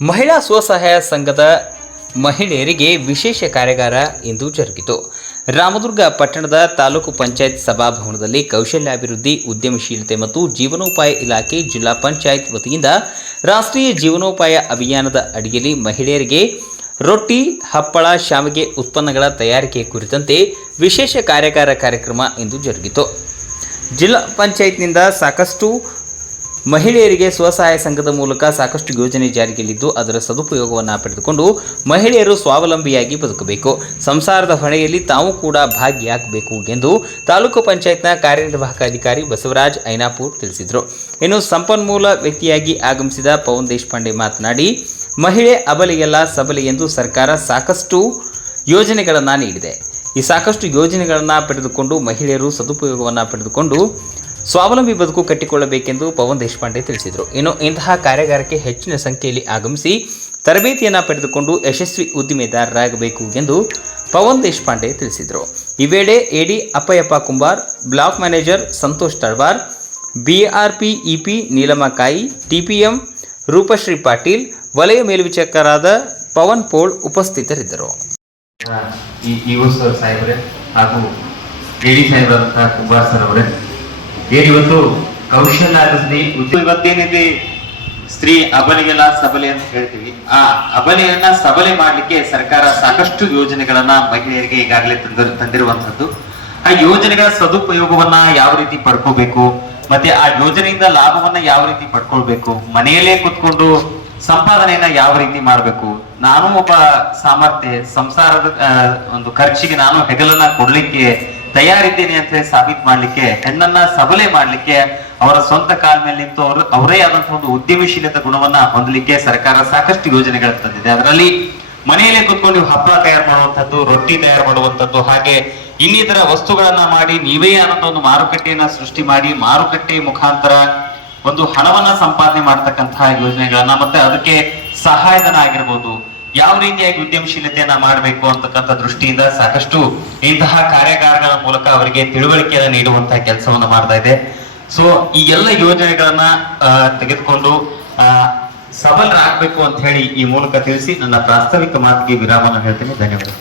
ಮಹಿಳಾ ಸ್ವಸಹಾಯ ಸಂಘದ ಮಹಿಳೆಯರಿಗೆ ವಿಶೇಷ ಕಾರ್ಯಾಗಾರ ಇಂದು ಜರುಗಿತು. ರಾಮದುರ್ಗ ಪಟ್ಟಣದ ತಾಲೂಕು ಪಂಚಾಯತ್ ಸಭಾಭವನದಲ್ಲಿ ಕೌಶಲ್ಯಾಭಿವೃದ್ಧಿ, ಉದ್ಯಮಶೀಲತೆ ಮತ್ತು ಜೀವನೋಪಾಯ ಇಲಾಖೆ ಜಿಲ್ಲಾ ಪಂಚಾಯತ್ ವತಿಯಿಂದ ರಾಷ್ಟ್ರೀಯ ಜೀವನೋಪಾಯ ಅಭಿಯಾನದ ಅಡಿಯಲ್ಲಿ ಮಹಿಳೆಯರಿಗೆ ರೊಟ್ಟಿ, ಹಪ್ಪಳ, ಶಾವಿಗೆ ಉತ್ಪನ್ನಗಳ ತಯಾರಿಕೆ ಕುರಿತಂತೆ ವಿಶೇಷ ಕಾರ್ಯಾಗಾರ ಕಾರ್ಯಕ್ರಮ ಇಂದು ಜರುಗಿತು. ಜಿಲ್ಲಾ ಪಂಚಾಯತ್ನಿಂದ ಸಾಕಷ್ಟು ಮಹಿಳೆಯರಿಗೆ ಸ್ವಸಹಾಯ ಸಂಘದ ಮೂಲಕ ಸಾಕಷ್ಟು ಯೋಜನೆ ಜಾರಿಯಲ್ಲಿದ್ದು ಅದರ ಸದುಪಯೋಗವನ್ನು ಪಡೆದುಕೊಂಡು ಮಹಿಳೆಯರು ಸ್ವಾವಲಂಬಿಯಾಗಿ ಬದುಕಬೇಕು. ಸಂಸಾರದ ಹೊಣೆಯಲ್ಲಿ ತಾವು ಕೂಡ ಭಾಗಿಯಾಗಬೇಕು ಎಂದು ತಾಲೂಕು ಪಂಚಾಯತ್ನ ಕಾರ್ಯನಿರ್ವಾಹಕ ಅಧಿಕಾರಿ ಬಸವರಾಜ್ ಐನಾಪುರ್ ತಿಳಿಸಿದರು. ಇನ್ನು ಸಂಪನ್ಮೂಲ ವ್ಯಕ್ತಿಯಾಗಿ ಆಗಮಿಸಿದ ಪವನ್ ದೇಶಪಾಂಡೆ ಮಾತನಾಡಿ, ಮಹಿಳೆ ಅಬಲೆಯಲ್ಲ ಸಬಲೆ ಎಂದು ಸರ್ಕಾರ ಸಾಕಷ್ಟು ಯೋಜನೆಗಳನ್ನು ನೀಡಿದೆ. ಈ ಸಾಕಷ್ಟು ಯೋಜನೆಗಳನ್ನು ಪಡೆದುಕೊಂಡು ಮಹಿಳೆಯರು ಸದುಪಯೋಗವನ್ನು ಪಡೆದುಕೊಂಡು ಸ್ವಾವಲಂಬಿ ಬದುಕು ಕಟ್ಟಿಕೊಳ್ಳಬೇಕೆಂದು ಪವನ್ ದೇಶಪಾಂಡೆ ತಿಳಿಸಿದರು. ಇನ್ನು ಇಂತಹ ಕಾರ್ಯಾಗಾರಕ್ಕೆ ಹೆಚ್ಚಿನ ಸಂಖ್ಯೆಯಲ್ಲಿ ಆಗಮಿಸಿ ತರಬೇತಿಯನ್ನು ಪಡೆದುಕೊಂಡು ಯಶಸ್ವಿ ಉದ್ದಿಮೆದಾರರಾಗಬೇಕು ಎಂದು ಪವನ್ ದೇಶಪಾಂಡೆ ತಿಳಿಸಿದರು. ಈ ವೇಳೆ AD Appayyappa Kumbar, block manager Santosh Talwar, BRP EP ನೀಲಮ್ಮಕಾಯಿ TPM Roopashree Patil, ವಲಯ ಮೇಲ್ವಿಚಾರಕರಾದ ಪವನ್ ಪೋಳ್ ಉಪಸ್ಥಿತರಿದ್ದರು. ಹಾಗೂ ಎಡಿ ಕುಂಬಾರ್ ಸರ್ ಅವರೇ ಏನು ಕೌಶಲ್ಯ ಉದ್ಯೋಗ ಇವತ್ತೇನಿದೆ? ಸ್ತ್ರೀ ಅಬಲೆಗೆಲ್ಲ ಸಬಲೆ ಅಂತ ಹೇಳ್ತೀವಿ. ಆ ಅಬಲೆಯನ್ನ ಸಬಲೆ ಮಾಡ್ಲಿಕ್ಕೆ ಸರ್ಕಾರ ಸಾಕಷ್ಟು ಯೋಜನೆಗಳನ್ನ ಮಹಿಳೆಯರಿಗೆ ಈಗಾಗಲೇ ತಂದ ತಂದಿರುವಂತದ್ದು ಆ ಯೋಜನೆಗಳ ಸದುಪಯೋಗವನ್ನ ಯಾವ ರೀತಿ ಪಡ್ಕೋಬೇಕು? ಮತ್ತೆ ಆ ಯೋಜನೆಯಿಂದ ಲಾಭವನ್ನ ಯಾವ ರೀತಿ ಪಡ್ಕೊಳ್ಬೇಕು? ಮನೆಯಲ್ಲೇ ಕುತ್ಕೊಂಡು ಸಂಪಾದನೆಯನ್ನ ಯಾವ ರೀತಿ ಮಾಡಬೇಕು? ನಾನು ಒಬ್ಬ ಸಾಮರ್ಥ್ಯ, ಸಂಸಾರದ ಒಂದು ಖರ್ಚಿಗೆ ನಾನು ಹೆಗಲನ್ನ ಕೊಡ್ಲಿಕ್ಕೆ ತಯಾರಿದ್ದೇನೆ ಅಂತ ಹೇಳಿ ಸಾಬೀತು ಮಾಡ್ಲಿಕ್ಕೆ, ಹೆಣ್ಣನ್ನ ಸಬಲೆ ಮಾಡ್ಲಿಕ್ಕೆ ಅವರ ಸ್ವಂತ ಕಾಲ ಮೇಲೆ ನಿಂತು ಅವರು, ಅವರೇ ಆದಂತಹ ಒಂದು ಉದ್ಯಮಶೀಲತೆ ಗುಣವನ್ನ ಹೊಂದಲಿಕ್ಕೆ ಸರ್ಕಾರ ಸಾಕಷ್ಟು ಯೋಜನೆಗಳನ್ನು ತಂದಿದೆ. ಅದರಲ್ಲಿ ಮನೆಯಲ್ಲೇ ಕುತ್ಕೊಂಡು ಹಪ್ಪಳ ತಯಾರು ಮಾಡುವಂತದ್ದು ರೊಟ್ಟಿ ತಯಾರು ಮಾಡುವಂತದ್ದು ಹಾಗೆ ಇನ್ನಿತರ ವಸ್ತುಗಳನ್ನ ಮಾಡಿ ನೀವೇ ಆದಂತ ಒಂದು ಮಾರುಕಟ್ಟೆಯನ್ನ ಸೃಷ್ಟಿ ಮಾಡಿ, ಮಾರುಕಟ್ಟೆ ಮುಖಾಂತರ ಒಂದು ಹಣವನ್ನ ಸಂಪಾದನೆ ಮಾಡತಕ್ಕಂತಹ ಯೋಜನೆಗಳನ್ನ ಮತ್ತೆ ಅದಕ್ಕೆ ಸಹಾಯಧನ ಆಗಿರ್ಬೋದು. ಯಾವ ರೀತಿಯಾಗಿ ಉದ್ಯಮಶೀಲತೆಯನ್ನ ಮಾಡಬೇಕು ಅಂತಕ್ಕಂಥ ದೃಷ್ಟಿಯಿಂದ ಸಾಕಷ್ಟು ಇಂತಹ ಕಾರ್ಯಾಗಾರಗಳ ಮೂಲಕ ಅವರಿಗೆ ತಿಳುವಳಿಕೆಯನ್ನ ನೀಡುವಂತಹ ಕೆಲಸವನ್ನು ಮಾಡ್ತಾ ಇದೆ. ಸೊ ಈ ಎಲ್ಲ ಯೋಜನೆಗಳನ್ನ ತೆಗೆದುಕೊಂಡು ಸಬಲರಾಗಬೇಕು ಅಂತ ಹೇಳಿ ಈ ಮೂಲಕ ತಿಳಿಸಿ ನನ್ನ ಪ್ರಾಸ್ತಾವಿಕ ಮಾತಿಗೆ ವಿರಾಮನ ಹೇಳ್ತೇನೆ. ಧನ್ಯವಾದ